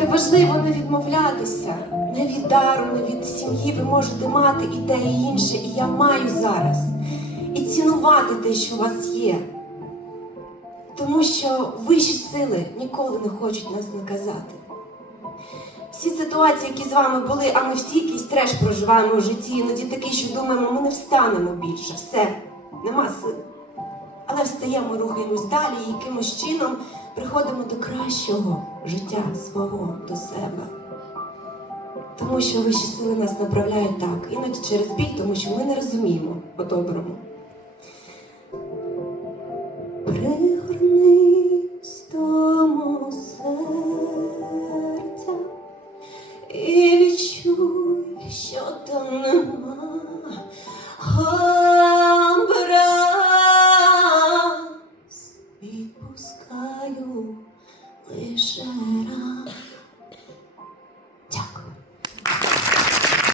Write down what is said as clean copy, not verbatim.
Послухайте, важливо не відмовлятися. Не від дару, не від сім'ї ви можете мати і те, і інше, і я маю зараз. І цінувати те, що у вас є. Тому що вищі сили ніколи не хочуть нас наказати. Всі ситуації, які з вами були, а ми всі якийсь треш проживаємо в житті, іноді такий, що думаємо, ми не встанемо більше, все, нема сил. Але встаємо, рухаємось далі і якимось чином приходимо до кращого життя свого, до себе. Тому що вищі сили нас направляють так, іноді через біль, тому що ми не розуміємо по-доброму. Пригорнись до мого серця і відчуй, що там нема образ. Відпускаю лише раз.